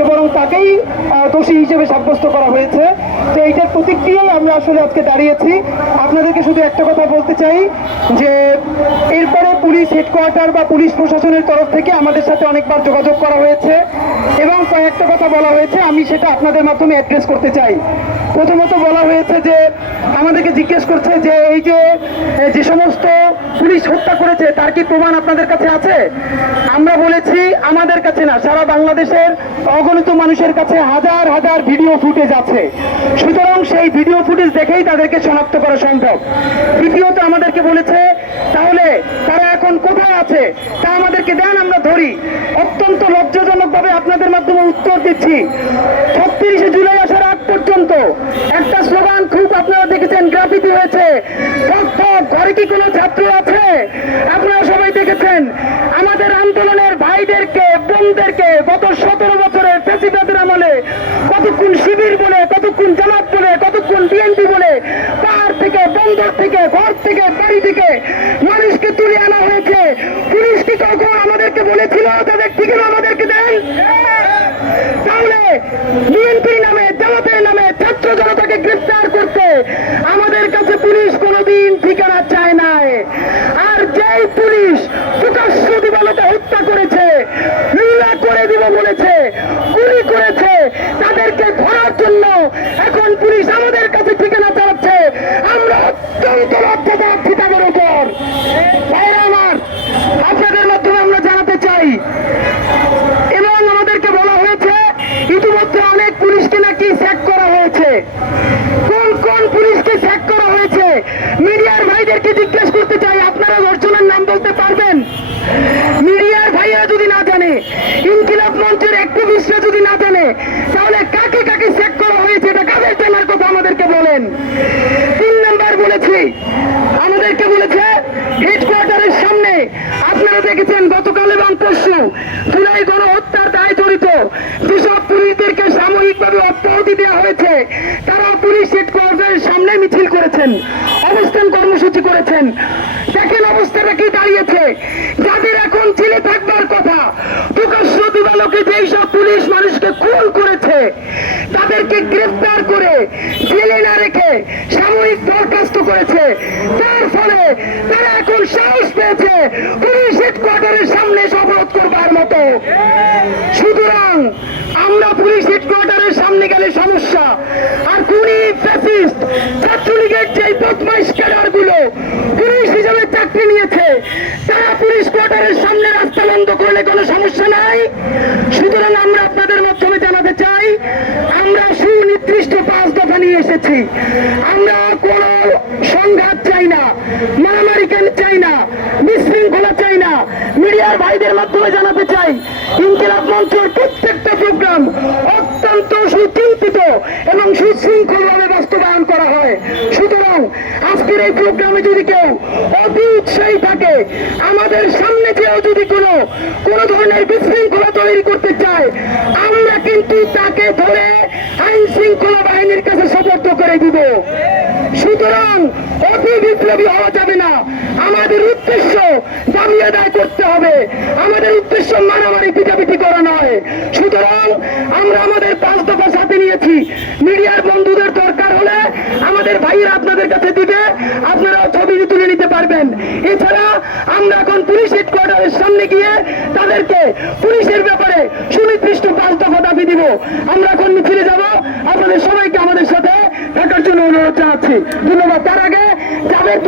যে বরং তাকেই দোষী হিসেবে সাব্যস্ত করা হয়েছে। তো এইটার প্রতিক্রিয়ায় আমরা আসলে আজকে দাঁড়িয়েছি। আপনাদেরকে শুধু একটা কথা বলতে চাই, যে এরপরে পুলিশ হেডকোয়ার্টার বা পুলিশ প্রশাসনের তরফ থেকে আমাদের সাথে অনেকবার যোগাযোগ করা হয়েছে। এবং কয়েকটা কথা বলা হয়েছে, আমি সেটা আপনাদের মাধ্যমে অ্যাড্রেস করতে চাই। প্রথমত বলা হয়েছে যে, আমাদেরকে জিজ্ঞেস করছে যে, এই যে যে সমস্ত পুলিশ হত্যা করেছে, তার কি প্রমাণ আপনাদের কাছে আছে? আমরা বলেছি আমাদের কাছে না, সারা বাংলাদেশের অগণিত মানুষের কাছে হাজার হাজার ভিডিও ফুটেজ আছে। সুতরাং সেই ভিডিও ফুটেজ দেখেই তাদেরকে শনাক্ত করা সম্ভব। দ্বিতীয়ত আমাদেরকে বলেছে, তাহলে তারা এখন কোথায় আছে? তা আমাদেরকে দেন, আমরা ধরি। অত্যন্ত লজ্জাজনকভাবে আপনাদের মাধ্যমে উত্তর দিচ্ছি। ছত্রিশে জুলাই আসার আগ পর্যন্ত একটা স্লোগান আপনারা দেখেছেন, গ্রাফিতি হয়েছে। ঘরে কি কোনো ছাত্র আছে? আপনারা সবাই দেখেছেন, আমাদের আন্দোলনের ভাইদেরকে, বোনদেরকে গত সতেরো বছরের প্রেসিডেন্টের আমলে, কতক্ষণ শিবির বলে, কতক্ষণ জামাত বলে, কতক্ষণ বিএনপি বলে, পাহাড় থেকে, বন্দর থেকে, ঘর থেকে, বাড়ি থেকে মানুষকে তুলে আনা হয়েছে পুলিশ কি কখন আমাদেরকে বলেছিল তাদের ঠিকানা আমাদেরকে দেন তাহলে বিএনপির নামে জামাতের নামে ছাত্র জনতাকে গ্রেফতার করতে আমাদের কাছে পুলিশ কোনোদিন ঠিকানা চায় নাই আর যেই পুলিশ প্রকাশ্য দিবালকে হত্যা করেছে লীলা করে দিব বলেছে গুলি করেছে তাদেরকে ধরার জন্য এখন পুলিশ আমাদের কাছে ঠিকানা চালাচ্ছে আমরা আমরা জানাতে চাই এবং আমাদেরকে বলা হয়েছে ইতিমধ্যে অনেক পুলিশকে নাকি স্যাক করা হয়েছে কোন কোন পুলিশকে স্যাক করা হয়েছে মিডিয়ার ভাইদেরকে জিজ্ঞেস করতে চাই আপনারা দর্শনের নাম বলতে পারবেন মিডিয়ার ভাইরা যদি না জানে ইনকিলাব মঞ্চের অ্যাক্টিভিস্টরা যদি না জানে তাহলে কাকে কাকে স্যাক করা হয়েছে এটা কাদের জানার কথা আমাদেরকে বলেন তিন নাম্বার বলেছি আমাদেরকে বলেছে হেডকোয়ার্টারের সামনে আপনারা দেখেছেন গতকাল এবং পরশু জুলাই গণহত্যার দায় জড়িত। যেসব পুলিশদেরকে সাময়িকভাবে অব্যাহতি দেওয়া হয়েছে তারা পুলিশ হেডকোয়ার্টারের সামনে মিছিল করেছেন, অবস্থান কর্মসূচি করেছেন। দেখেন অবস্থাটা কি দাঁড়িয়েছে। যাদের এখন ছেলে থাকবার কথা, প্রকাশ্য দিবালোকে যেই সব পুলিশ মানুষকে খুন করেছে, তাদেরকে গ্রেফতার করে জেলে না রেখে সাময়িক বরখাস্ত করেছে। তার ফলে মতো সুতরাং আমরা পুলিশ হেডকোয়ার্টারের সামনে গেলে সমস্যা। আর খুনি ফ্যাসিস্ট ছাত্রলীগের যে বদমাইশ ক্যাডারগুলো পুলিশ হিসাবে চাকরি নিয়েছে, তারা পুলিশ কোয়ার্টারের সামনে রাস্তা বন্ধ করলে কোনো সমস্যা নাই। সুতরাং আমরা আপনাদের মাধ্যমে জানাতে চাই, আমরা সুনির্দিষ্ট পাঁচ দফা নিয়ে এসেছি। আমরা কোন সংঘাত চাই না মারামারি কেন চাই না বিশৃঙ্খলা চাই না মিডিয়ার ভাইদের মাধ্যমে জানাতে চাই ইনকিলাব প্রত্যেকটা প্রোগ্রাম অত্যন্ত সুচিন্তিত এবং সুশৃঙ্খল ভাবে বাস্তবায়ন করা হয়। সুতরাং আজকের এই প্রোগ্রামে যদি কেউ অতি উৎসাহী থাকে, আমাদের সামনে যেও যদি কোনো কোনো ধরনের বিশৃঙ্খলা তৈরি করতে চায়, আমরা কিন্তু তাকে ধরে আইন শৃঙ্খলা বাহিনীর কাছে সপর্দ করে দিব। সুতরাং অতি বিপ্লবী হওয়া যাবে না। আমাদের উদ্দেশ্য দাবি আদায় করতে হবে। আমাদের উদ্দেশ্য মারামারি আমরা আমাদের পাঁচ দফা সাথে নিয়েছি। মিডিয়ার বন্ধুদের দরকার হলে আমাদের ভাইয়েরা আপনাদের কাছে দিবে। আপনারা ছবি তুলে নিতে পারবেন। এছাড়া আমরা এখন পুলিশ হেডকোয়ার্টারের সামনে গিয়ে তাদেরকে পুলিশের ব্যাপারে সুনির্দিষ্ট পাঁচ দফা দাবি দিব। আমরা এখন মিছিলে যাব। আপনাদের সবাইকে আমাদের সাথে থাকার জন্য অনুরোধ জানাচ্ছি। ধন্যবাদ। তার আগে যাদের